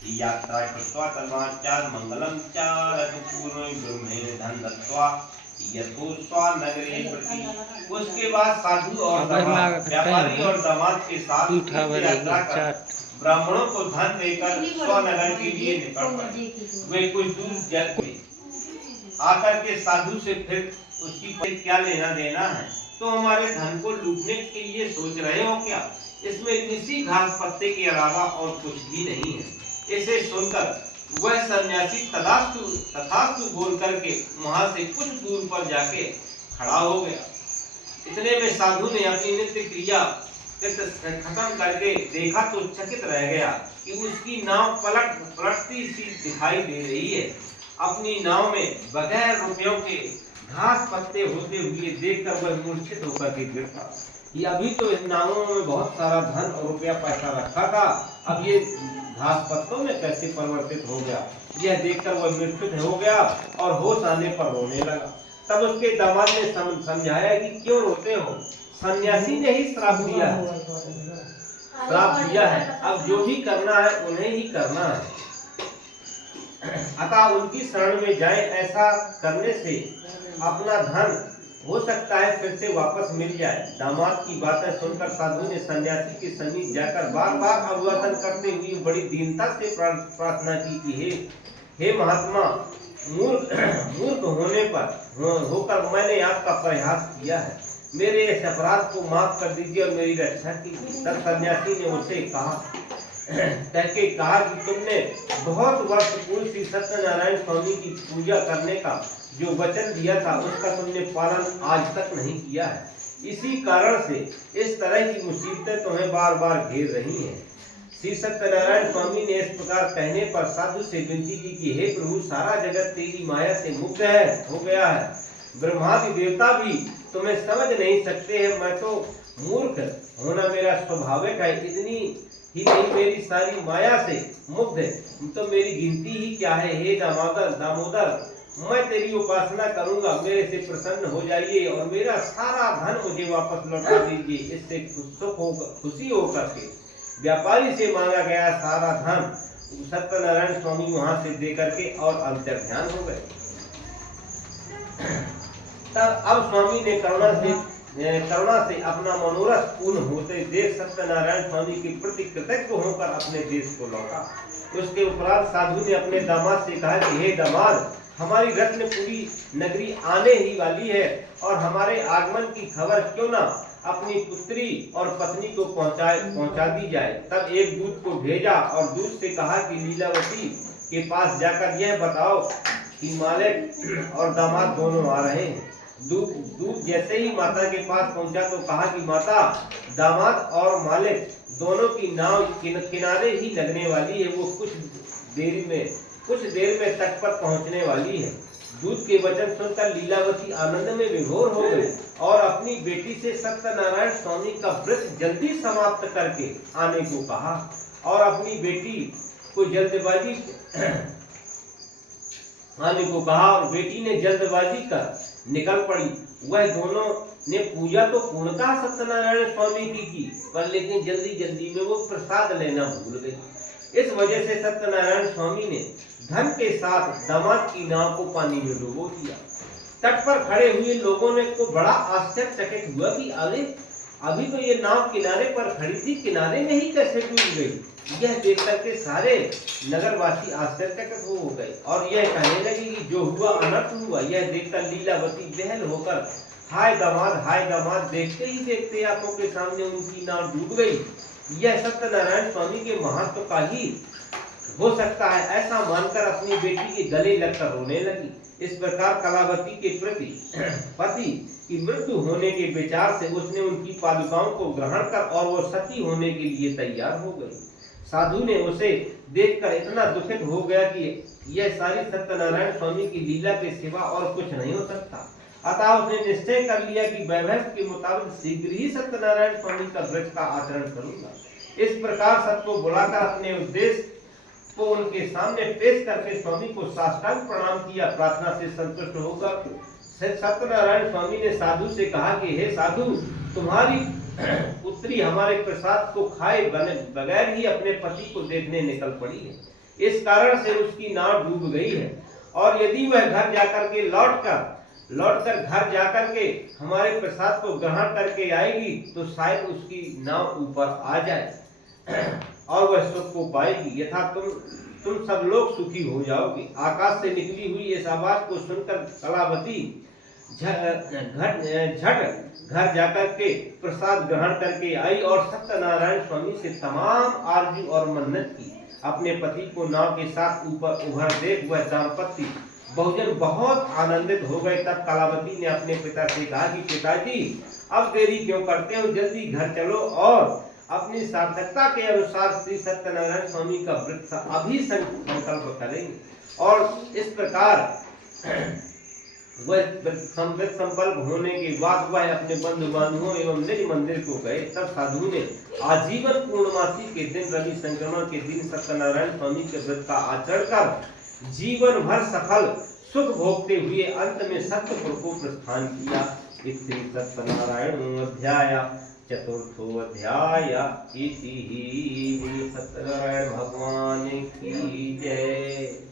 यात्रा कृत्वा तन्वाचार मंगलम चार पूर्ण ब्रह्मेण धन दत्वा यथो नगरे प्रति। उसके बाद साधु और व्यापारी और दामाद के साथ यात्रा कर ब्राह्मणों को धन देकर स्वनगर के लिए निकल पड़े। वे कुछ दूर जल आकर के साधु से फिर उसकी क्या लेना देना है, तो हमारे धन को लूटने के लिए सोच रहे हो क्या? इसमें किसी घास पत्ते के अलावा और कुछ भी नहीं है। इसे सुनकर वह सन्यासी तथास्तु बोल करके वहां से कुछ दूर पर जाके खड़ा हो गया। इतने में साधु ने अपनी नित्य क्रिया खत्म करके देखा तो चकित रह गया कि उसकी नाव पलटती सी दिखाई दे रही है। अपनी नाव में बगैर रुपयों के घास पत्ते होते हुए देखकर वह मूर्छित होकर के गिर पड़ा। ये अभी तो इन नावों में बहुत सारा धन और रुपया पैसा रखा था, अब ये घास पत्तों में कैसे परिवर्तित हो गया? यह देखकर वह मूर्छित हो गया और होश आने पर रोने लगा। तब उसके दामाद ने समझाया कि क्यों रोते हो? सन्यासी ने ही श्राप दिया है, अब जो भी करना है उन्हें ही करना है, अतः उनकी शरण में जाए। ऐसा करने से अपना धन हो सकता है फिर से वापस मिल जाए। दामाद की बातें सुनकर साधु ने सन्यासी के समीप जाकर बार बार अभिवादन करते हुए बड़ी दीनता से प्रार्थना की कि हे महात्मा, मूर्ख होने पर होकर मैंने आपका प्रयास किया है, मेरे इस अपराध को माफ कर दीजिए और मेरी रक्षा कीजिए। तब सन्यासी ने उसे कहा कि तुमने बहुत वर्ष पूर्व श्री सत्यनारायण स्वामी की पूजा करने का जो वचन दिया था उसका तुमने पालन आज तक नहीं किया है। इसी कारण से इस तरह की मुसीबतें तुम्हें बार बार घेर रही हैं। श्री सत्यनारायण स्वामी ने इस प्रकार कहने पर साधु से विनती की कि हे प्रभु, सारा जगत तेरी माया से मुक्त हो गया है। ब्रह्मादि देवता भी तुम्हें समझ नहीं सकते हैं। मैं तो मूर्ख होना मेरा स्वाभाविक है, इतनी ही नहीं मेरी सारी माया से मुक्त है, तो मेरी गिनती ही क्या है? हे दामोदर, मैं तेरी उपासना करूंगा, मेरे से प्रसन्न हो जाइए और मेरा सारा धन मुझे वापस लौटा दीजिए। इससे खुशी होकर के व्यापारी से मांगा गया सारा धन सत्यनारायण स्वामी वहां से दे करके और अंतर्ध्यान हो गए। तब अब स्वामी ने करुणा से अपना मनोरथ पूर्ण होते देख सत्यनारायण स्वामी के प्रति कृतज्ञ होकर अपने देश को लौटा। उसके उपरांत साधु ने अपने दामाद से कहा कि हे दामाद, हमारी रत्नपुरी नगरी आने ही वाली है और हमारे आगमन की खबर क्यों ना अपनी पुत्री और पत्नी को पहुंचा दी जाए। तब एक दूत को भेजा और दूत से कहा कि लीलावती के पास जाकर यह बताओ कि मालिक और दामाद दोनों आ रहे हैं। दूत जैसे ही माता के पास पहुंचा तो कहा कि माता, दामाद और मालिक दोनों की नाव किनारे ही लगने वाली है, वो कुछ देर में तट पर पहुंचने वाली है। दूत के वचन सुनकर लीलावती आनंद में विभोर हो गई और अपनी बेटी से सत्यनारायण स्वामी का व्रत जल्दी समाप्त करके आने को कहा और अपनी बेटी को जल्दबाजी आने को कहा और बेटी ने जल्दबाजी कर निकल पड़ी। वह दोनों ने पूजा तो पूर्णतः सत्यनारायण स्वामी की पर लेकिन जल्दी में वो प्रसाद लेना भूल गई। इस वजह से सत्यनारायण स्वामी ने धन के साथ दामाद की नाव को पानी में डुबो दिया। तट पर खड़े हुए लोगों ने को बड़ा आश्चर्यचकित हुआ कि अभी तो ये नाव किनारे पर खड़ी थी, किनारे में ही कैसे डूब गई? यह देख करके सारे नगरवासी आश्चर्यचकित हो गए और यह कहने लगे कि जो हुआ अनर्थ हुआ। यह देखकर लीलावती बेहल होकर हाय दामाद, देखते ही देखते आंखों के सामने उनकी नाव डूब गई। यह सत्यनारायण स्वामी के महत्व का ही हो सकता है, ऐसा मानकर अपनी बेटी के गले लगकर रोने लगी। इस प्रकार कलावती के पति की मृत्यु होने के विचार से उसने उनकी पादुकाओं को ग्रहण कर और वो सती होने के लिए तैयार हो गई। साधु ने उसे देखकर इतना दुखित हो गया कि यह सारी सत्यनारायण स्वामी की लीला के सिवा और कुछ नहीं हो सकता। अतः उसने निश्चय कर लिया कि वैभव के मुताबिक शीघ्र ही सत्यनारायण स्वामी का व्रत का आचरण करूंगा। इस प्रकार सबको बुलाकर अपने उद्देश्य को उनके सामने पेश करके स्वामी को साष्टांग प्रणाम किया। प्रार्थना से संतुष्ट होकर सत्यनारायण स्वामी ने साधु से कहा कि हे साधु, तुम्हारी पुत्री हमारे प्रसाद को खाए बगैर ही अपने पति को देखने निकल पड़ी है। इस कारण से उसकी नाव डूब गई है। और यदि वह घर जाकर के लौटकर घर जाकर के हमारे प्रसाद को ग्रहण करके आएगी तो शायद उसकी नाव ऊपर आ जाए और वह सुख को पाएगी, यथा तुम सब लोग सुखी हो जाओगे। आकाश से निकली हुई इस आवाज को सुनकर कलावती झट घर जाकर के प्रसाद ग्रहण करके आई और सत्यनारायण स्वामी से तमाम आरजू और मन्नत की। अपने पति को नाव के साथ ऊपर उभर देख वह दाम्पत्य बहुजन बहुत आनंदित हो गए। तब कलावती ने अपने पिता से कहा कि पिताजी, अब देरी क्यों करते हो, जल्दी घर चलो और अपनी सार्थकता के अनुसार श्री सत्यनारायण स्वामी का व्रत अभी संकल्प करेंगे। और इस प्रकार वह संकल्प होने के बाद वह अपने बंधु बांधवों एवं निज मंदिर को गए। तब साधु ने आजीवन पूर्णमासी के दिन रवि संक्रमण के दिन सत्यनारायण स्वामी के व्रत का आचरण कर जीवन भर सफल सुख भोगते हुए अंत में सत्यपुर को प्रस्थान किया। श्री सत्यनारायण अध्याय चतुर्थो अध्याय इति। सत्यनारायण भगवान की जय।